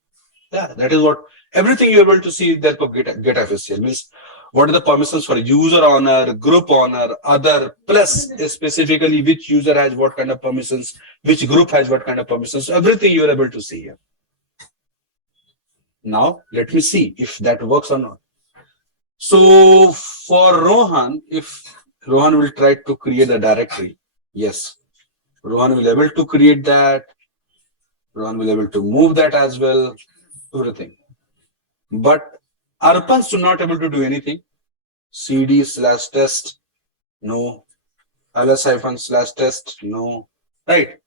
Yeah, that is what everything you're able to see there for get FACL means. What are the permissions for user owner, group owner, other, plus specifically which user has what kind of permissions, which group has what kind of permissions. So everything you're able to see here. Now, let me see if that works or not. So for Rohan, if Rohan will try to create a directory, yes, Rohan will able to create that. Rohan will able to move that as well, everything. But Arpans do not able to do anything. CD/test, no. ls-/test, no. Right.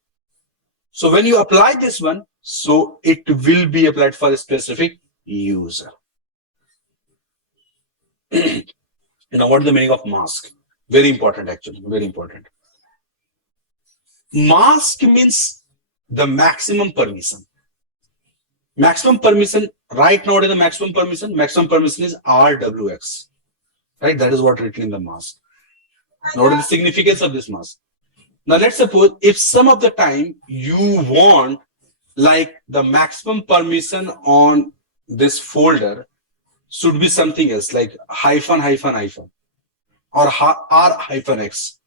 So when you apply this one, so it will be applied for a specific user. Now, what is the meaning of mask? Very important, actually, very important. Mask means the maximum permission. Maximum permission, right now, what is the maximum permission? Maximum permission is RWX. Right? That is what written in the mask. Now, what is the significance of this mask? Now, let's suppose if some of the time you want like the maximum permission on this folder should be something else, like hyphen hyphen hyphen or r hyphen x,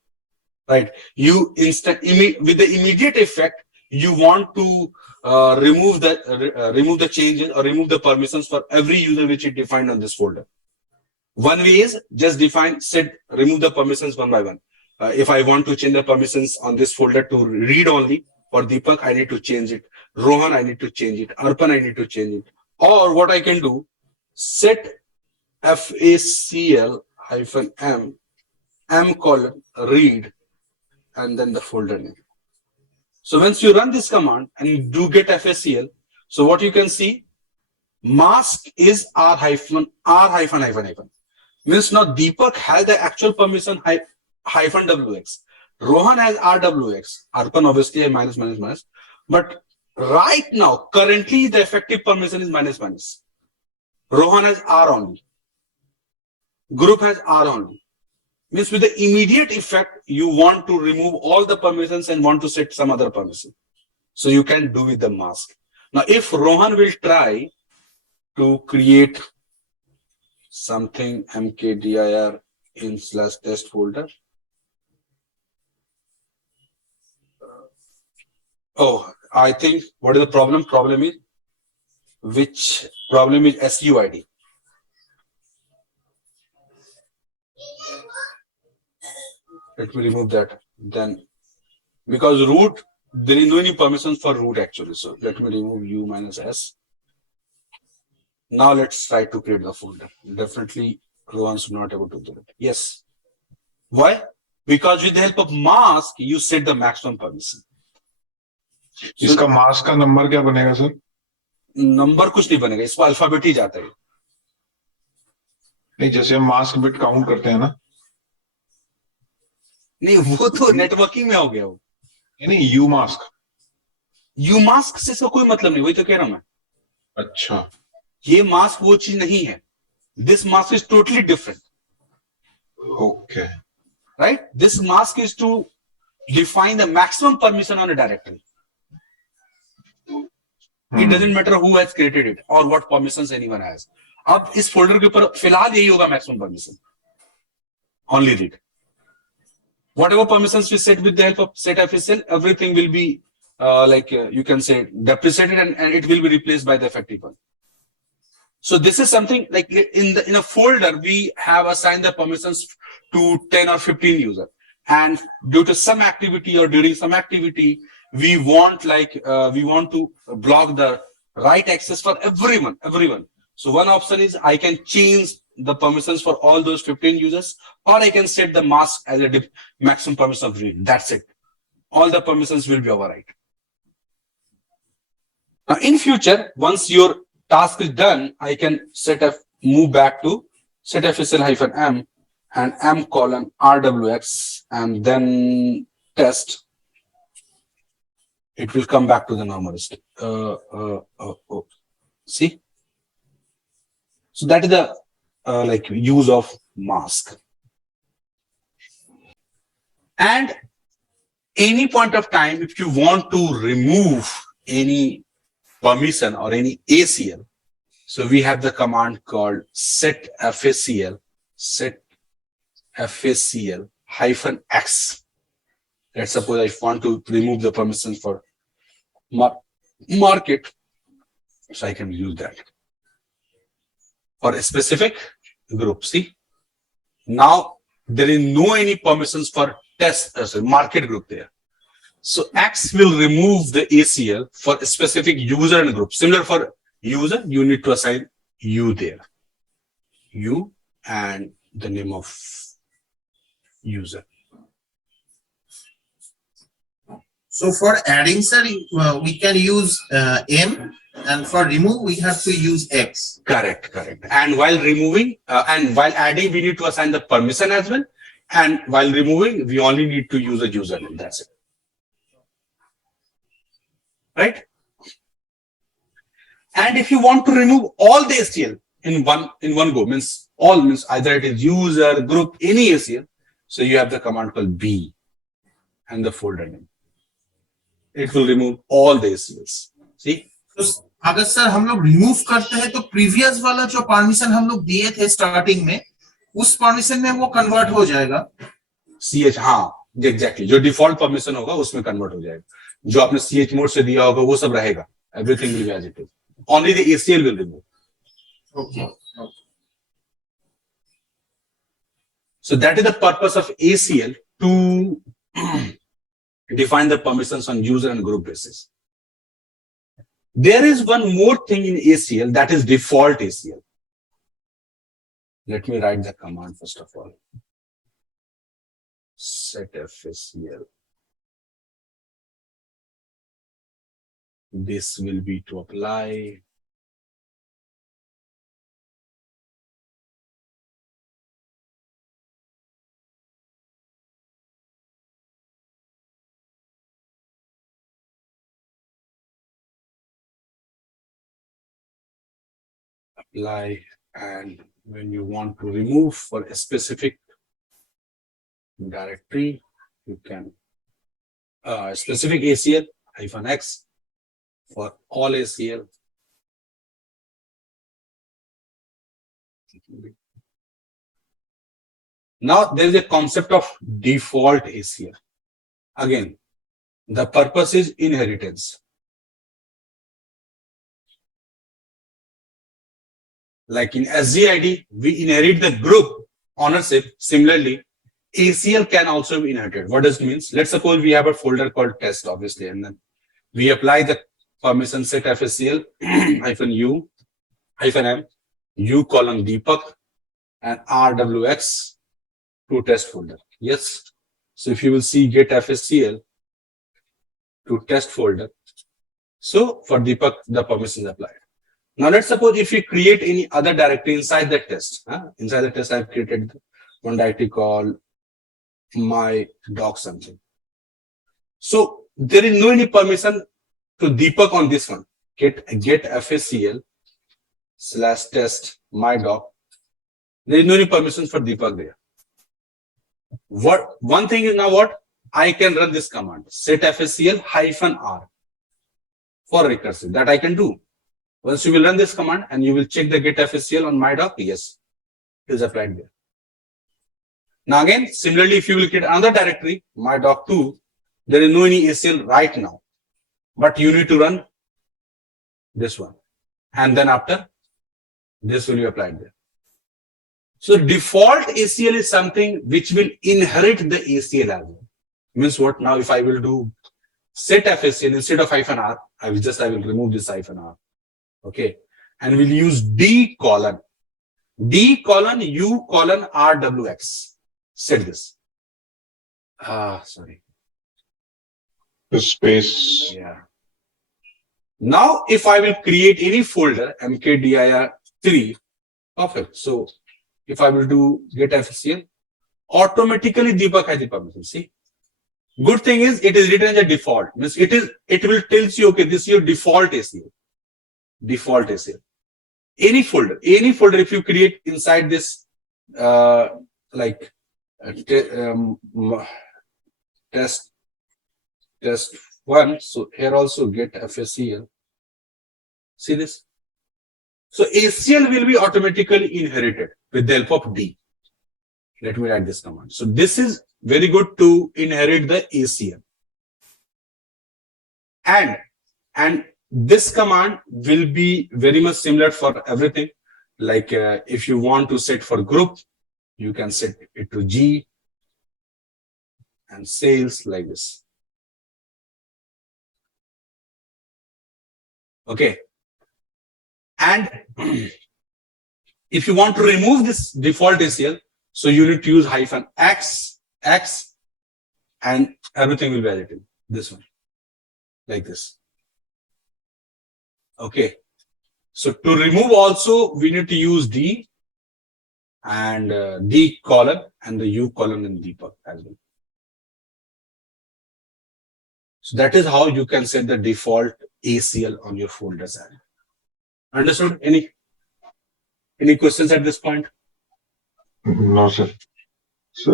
right? You with the immediate effect, you want to remove the changes or remove the permissions for every user which is defined on this folder. One way is just remove the permissions one by one. If I want to change the permissions on this folder to read only, for Deepak, I need to change it. Rohan, I need to change it. Arpan, I need to change it. Or what I can do, set FACL -m colon read, and then the folder name. So once you run this command and you do get FACL, so what you can see, mask is r hyphen hyphen. Means now Deepak has the actual permission hyphen wx. Rohan has rwx. Arpan obviously has minus. But right now, currently the effective permission is minus. Rohan has r only. Group has r only. Means with the immediate effect, you want to remove all the permissions and want to set some other permission. So you can do with the mask. Now, if Rohan will try to create something mkdir in/test folder. Oh, I think what is the problem? Problem is SUID. Let me remove that. Then, because root, there is no any permissions for root actually. So let me remove u -s. Now let's try to create the folder. Definitely, Rohan's not able to do it. Yes. Why? Because with the help of mask, you set the maximum permission. इसका mask का number क्या बनेगा sir? Number कुछ नहीं बनेगा, इसको alphabet ही जाता है. नहीं, जैसे हम मास्क बिट काउंट करते हैं ना. नहीं, वो तो नेटवर्किंग में हो गया वो. नहीं, यू मास्क से कोई मतलब नहीं, वही तो कह रहा हूं मैं. अच्छा, ये मास्क वो चीज नहीं है. This mask is totally different. Okay, right. This mask is to define the maximum permission on a directory. It doesn't matter who has created it or what permissions anyone has. अब इस folder के ऊपर फिलहाल यही होगा maximum permission. Only read. Whatever permissions we set with the help of set FSL, everything will be you can say deprecated and it will be replaced by the effective one. So this is something like in a folder we have assigned the permissions to 10 or 15 users, and due to some activity or during some activity we want to block the write access for everyone. So one option is I can change the permissions for all those 15 users, or I can set the mask as a maximum permission of read. That's it. All the permissions will be override. Now in future, once your task is done, I can move back to set FSL-m and m:\rwx and then test. It will come back to the normal state. See? So that is the use of mask. And any point of time, if you want to remove any permission or any ACL, so we have the command called set FACL -x. Let's suppose I want to remove the permission for market, so I can use that for a specific group. See, now there is no any permissions for market group there. So X will remove the ACL for a specific user and group. Similar for user, you need to assign U there. U and the name of user. So for adding, sir, we can use M, and for remove, we have to use X. Correct. And while removing and while adding, we need to assign the permission as well. And while removing, we only need to use a username. That's it. Right? And if you want to remove all the ACL in one go, means either it is user, group, any ACL. So you have the command called B and the folder name. It will remove all the ACLs. See, तो अगर sir हम लोग remove करते हैं तो previous वाला जो permission हम लोग दिए थे स्टार्टिंग में, उस परमिशन में वो कन्वर्ट हो जाएगा। CH, हाँ एग्जैक्टली, जो डिफॉल्ट परमिशन होगा उसमें कन्वर्ट हो जाएगा। जो आपने CH मोड से दिया होगा वो सब रहेगा, everything will be as it is, only the ACL will remove. Okay, So that is the purpose of ACL, to define the permissions on user and group basis. There is one more thing in ACL, that is default ACL. Let me write the command first of all. Set FACL. This will be to apply. Apply, and when you want to remove for a specific directory, you can specific ACL -X for all ACL. Now there is a concept of default ACL. Again, the purpose is inheritance. Like in SGID, we inherit the group ownership. Similarly, ACL can also be inherited. What does it mean? Let's suppose we have a folder called test, obviously, and then we apply the permission set FACL -U -M U colon Deepak and RWX to test folder. Yes. So if you will see get FACL to test folder. So for Deepak, the permission is applied. Now let's suppose if we create any other directory inside the test. Inside the test, I've created one directory called my doc something. So there is no any permission to Deepak on this one. Get FACL /test my doc. There is no any permissions for Deepak there. What one thing is now what I can run this command set FACL -R for recursive, that I can do. Once you will run this command and you will check the get FACL on my doc, yes, it is applied there. Now again, similarly, if you will get another directory, my doc 2, there is no any ACL right now, but you need to run this one. And then after, this will be applied there. So default ACL is something which will inherit the ACL as well. Means what? Now if I will do set FACL instead of -R, I will remove this -R. Okay. And we'll use D colon U colon RWX. Set this. Sorry. The space. Yeah. Now, if I will create any folder, mkdir3, perfect. So, if I will do get FACL, automatically Deepak has the permission. See, good thing is it is written as a default. Means it will tell you, okay, this is your default ACL. Default ACL. Any folder, if you create inside this, test one. So here also get FACL. See this? So ACL will be automatically inherited with the help of D. Let me write this command. So this is very good to inherit the ACL. And this command will be very much similar for everything. Like if you want to set for group, you can set it to G and sales like this. Okay. And if you want to remove this default ACL, so you need to use -X, and everything will be added. This one, like this. Okay. So to remove also, we need to use D and D colon and the U colon in Deepak as well. So that is how you can set the default ACL on your folders. Understood? Any questions at this point? No, sir. So,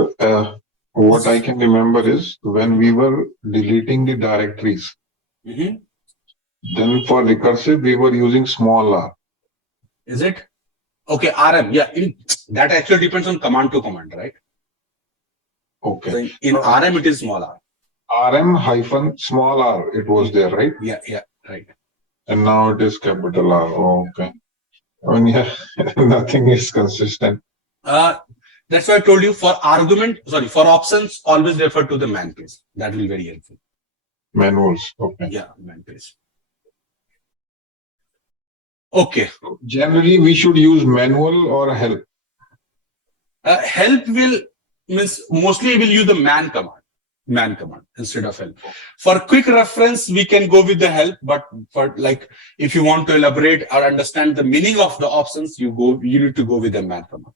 what I can remember is when we were deleting the directories, Then for recursive, we were using small r. Is it? Okay, RM. Yeah, that actually depends on command to command, right? Okay. So in RM, it is small r. RM hyphen small r, it was there, right? Yeah, right. And now it is capital R. Oh, okay. I mean, yeah, nothing is consistent. That's why I told you for options, always refer to the man page. That will be very helpful. Manuals. Okay. Yeah, man page. Okay. Generally, we should use manual or help. Help means mostly we'll use the man command instead of help. For quick reference, we can go with the help, but for like if you want to elaborate or understand the meaning of the options, you need to go with the man command.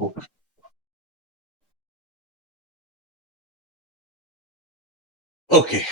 Okay. Okay.